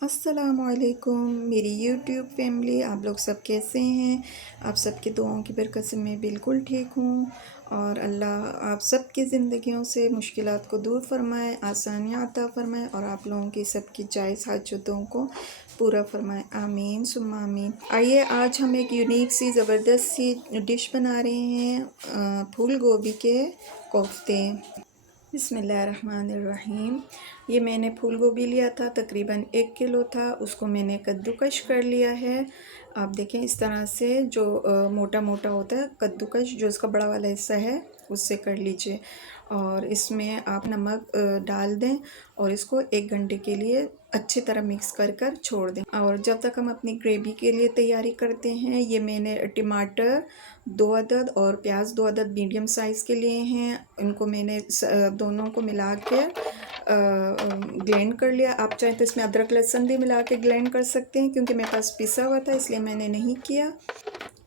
अस्सलामुअलैकुम मेरी YouTube family, आप लोग सब कैसे हैं। आप सबकी दुआओं की बरकत से मैं बिल्कुल ठीक हूँ और अल्लाह आप सबकी ज़िंदगियों से मुश्किलात को दूर फरमाए, आसानियाँ अता फरमाए और आप लोगों की सबकी जायज़ हाजतों को पूरा फरमाए। आमीन सुम्मा आमीन। आइए आज हम एक यूनिक सी ज़बरदस्त सी डिश बना रहे हैं, फूल गोभी के कोफ्ते। बिस्मिल्लाहिर्रहमानिर्रहीम। ये मैंने फूल गोभी लिया था, तकरीबन 1 किलो था। उसको मैंने कद्दूकश कर लिया है। आप देखें इस तरह से जो मोटा मोटा होता है कद्दूकश, जो इसका बड़ा वाला हिस्सा है उससे कर लीजिए। और इसमें आप नमक डाल दें और इसको 1 घंटे के लिए अच्छी तरह मिक्स कर कर छोड़ दें। और जब तक हम अपनी ग्रेवी के लिए तैयारी करते हैं, ये मैंने टमाटर 2 अदद और प्याज 2 अदद मीडियम साइज़ के लिए हैं। इनको मैंने दोनों को मिला के ग्लेंड कर लिया। आप चाहें तो इसमें अदरक लहसुन भी मिला के ग्लेंड कर सकते हैं, क्योंकि मेरे पास पिसा हुआ था इसलिए मैंने नहीं किया।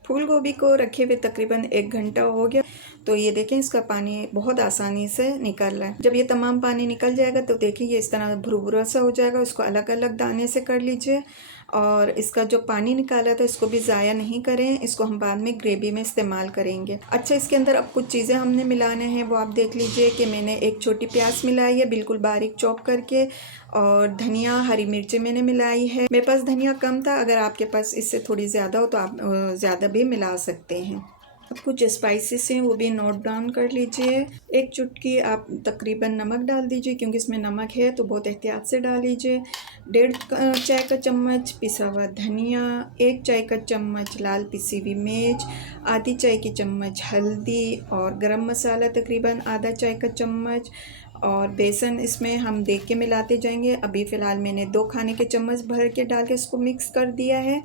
फूल गोभी को रखे हुए तकरीबन 1 घंटा हो गया। तो ये देखें इसका पानी बहुत आसानी से निकल रहा है। जब ये तमाम पानी निकल जाएगा तो देखिए ये इस तरह भुरभुरा सा हो जाएगा। उसको अलग अलग दाने से कर लीजिए और इसका जो पानी निकाला था इसको भी ज़ाया नहीं करें। इसको हम बाद में ग्रेवी में इस्तेमाल करेंगे। अच्छा, इसके अंदर अब कुछ चीज़ें हमने मिलाने हैं, वो आप देख लीजिए कि मैंने एक छोटी प्याज मिलाई है बिल्कुल बारीक चॉप करके, और धनिया हरी मिर्ची मैंने मिलाई है। मेरे पास धनिया कम था, अगर आपके पास इससे थोड़ी ज़्यादा हो तो आप ज़्यादा भी मिला सकते हैं। अब कुछ स्पाइसेस हैं वो भी नोट डाउन कर लीजिए। 1 चुटकी आप तकरीबन नमक डाल दीजिए, क्योंकि इसमें नमक है तो बहुत एहतियात से डाल लीजिए। 1.5 चाय का चम्मच पिसा हुआ धनिया, 1 चाय का चम्मच लाल पिसी हुई मिर्च, आधी चाय की चम्मच हल्दी और गरम मसाला तकरीबन आधा चाय का चम्मच। और बेसन इसमें हम देख के मिलाते जाएंगे। अभी फ़िलहाल मैंने 2 खाने के चम्मच भर के डाल के इसको मिक्स कर दिया है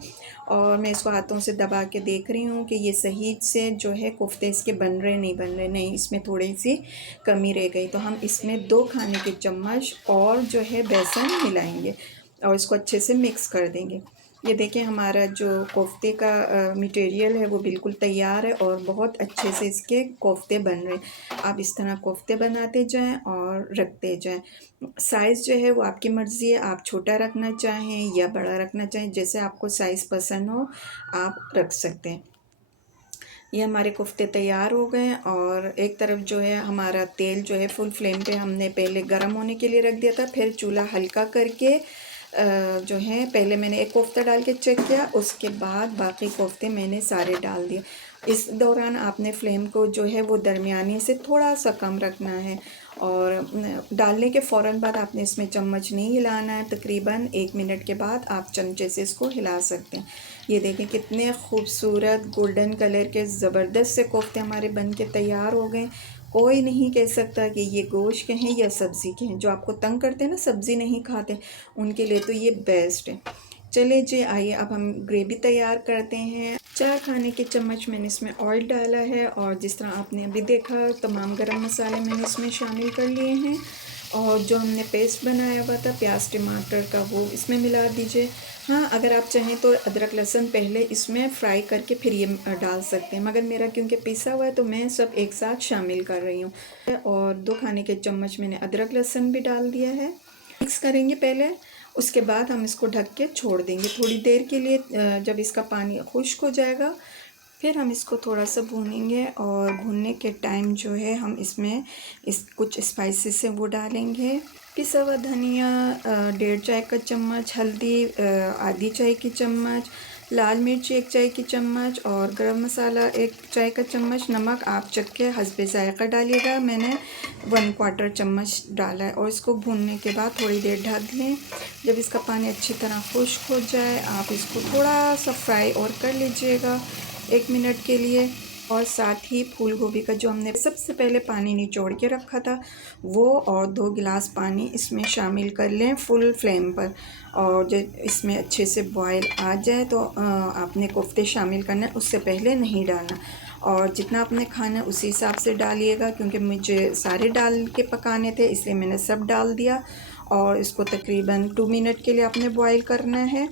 और मैं इसको हाथों से दबा के देख रही हूँ कि ये सही से जो है कोफ्ते इसके बन रहे नहीं, इसमें थोड़ी सी कमी रह गई। तो हम इसमें 2 खाने के चम्मच और जो है बेसन मिलाएंगे और इसको अच्छे से मिक्स कर देंगे। ये देखें हमारा जो कोफ्ते का मटेरियल है वो बिल्कुल तैयार है और बहुत अच्छे से इसके कोफ्ते बन रहे हैं। आप इस तरह कोफ्ते बनाते जाएं और रखते जाएं। साइज़ जो है वो आपकी मर्ज़ी है, आप छोटा रखना चाहें या बड़ा रखना चाहें, जैसे आपको साइज़ पसंद हो आप रख सकते हैं। ये हमारे कोफ्ते तैयार हो गए हैं और एक तरफ जो है हमारा तेल जो है फुल फ्लेम पे हमने पहले गर्म होने के लिए रख दिया था। फिर चूल्हा हल्का करके जो है पहले मैंने एक कोफ्ता डाल के चेक किया, उसके बाद बाकी कोफ्ते मैंने सारे डाल दिए। इस दौरान आपने फ्लेम को जो है वो दरमियानी से थोड़ा सा कम रखना है और डालने के फ़ौरन बाद आपने इसमें चम्मच नहीं हिलाना है। तकरीबन 1 मिनट के बाद आप चमचे से इसको हिला सकते हैं। ये देखें कितने खूबसूरत गोल्डन कलर के ज़बरदस्त से कोफ्ते हमारे बन के तैयार हो गए। कोई नहीं कह सकता कि ये गोश्त के हैं या सब्ज़ी के हैं। जो आपको तंग करते हैं ना, सब्ज़ी नहीं खाते, उनके लिए तो ये बेस्ट है। चले जी, आइए अब हम ग्रेवी तैयार करते हैं। 4 खाने के चम्मच मैंने इसमें ऑयल डाला है और जिस तरह आपने अभी देखा तमाम गरम मसाले मैंने इसमें शामिल कर लिए हैं और जो हमने पेस्ट बनाया हुआ था प्याज टमाटर का वो इसमें मिला दीजिए। हाँ, अगर आप चाहें तो अदरक लहसुन पहले इसमें फ्राई करके फिर ये डाल सकते हैं, मगर मेरा क्योंकि पिसा हुआ है तो मैं सब एक साथ शामिल कर रही हूँ। और 2 खाने के चम्मच मैंने अदरक लहसुन भी डाल दिया है। मिक्स करेंगे पहले, उसके बाद हम इसको ढक के छोड़ देंगे थोड़ी देर के लिए। जब इसका पानी खुश्क हो जाएगा फिर हम इसको थोड़ा सा भूनेंगे और भूनने के टाइम जो है हम इसमें कुछ स्पाइसेस हैं वो डालेंगे। पिसा हुआ धनिया 1.5 चाय का चम्मच, हल्दी आधी चाय की चम्मच, लाल मिर्ची 1 चाय की चम्मच और गरम मसाला 1 चाय का चम्मच। नमक आप चख के हस्बे ज़ायक़ा डालिएगा, मैंने 1/4 चम्मच डाला है। और इसको भूनने के बाद थोड़ी देर ढक लें। जब इसका पानी अच्छी तरह खुश्क हो जाए आप इसको थोड़ा सा फ्राई और कर लीजिएगा 1 मिनट के लिए। और साथ ही फूल गोभी का जो हमने सबसे पहले पानी निचोड़ के रखा था वो और 2 गिलास पानी इसमें शामिल कर लें फुल फ्लेम पर। और जब इसमें अच्छे से बॉयल आ जाए तो आपने कोफ्ते शामिल करना है, उससे पहले नहीं डालना। और जितना आपने खाना है उसी हिसाब से डालिएगा, क्योंकि मुझे सारे डाल के पकाने थे इसलिए मैंने सब डाल दिया। और इसको तकरीबन 2 मिनट के लिए आपने बॉयल करना है।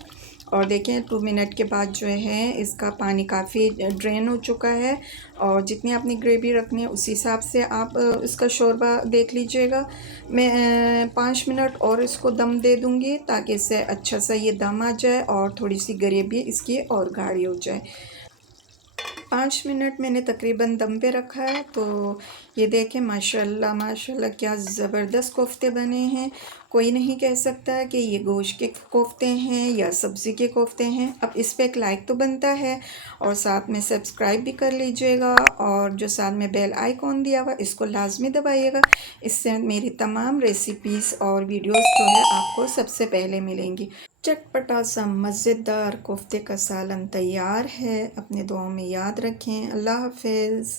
और देखें 2 मिनट के बाद जो है इसका पानी काफ़ी ड्रेन हो चुका है। और जितनी आपने ग्रेवी रखनी है उस हिसाब से आप इसका शोरबा देख लीजिएगा। मैं 5 मिनट और इसको दम दे दूँगी ताकि इससे अच्छा सा ये दम आ जाए और थोड़ी सी ग्रेवी इसकी और गाढ़ी हो जाए। 5 मिनट मैंने तकरीबन दम पे रखा है। तो ये देखें माशाल्लाह माशाल्लाह क्या ज़बरदस्त कोफ्ते बने हैं। कोई नहीं कह सकता कि ये गोश्त के कोफ्ते हैं या सब्ज़ी के कोफ्ते हैं। अब इस पे एक लाइक तो बनता है और साथ में सब्सक्राइब भी कर लीजिएगा और जो साथ में बेल आइकॉन दिया हुआ इसको लाजमी दबाइएगा। इससे मेरी तमाम रेसिपीज़ और वीडियोस जो है आपको सबसे पहले मिलेंगी। चटपटा सा मज़ेदार कोफ्ते का सालन तैयार है। अपने दुआओं में याद रखें। अल्लाह हाफ़िज़।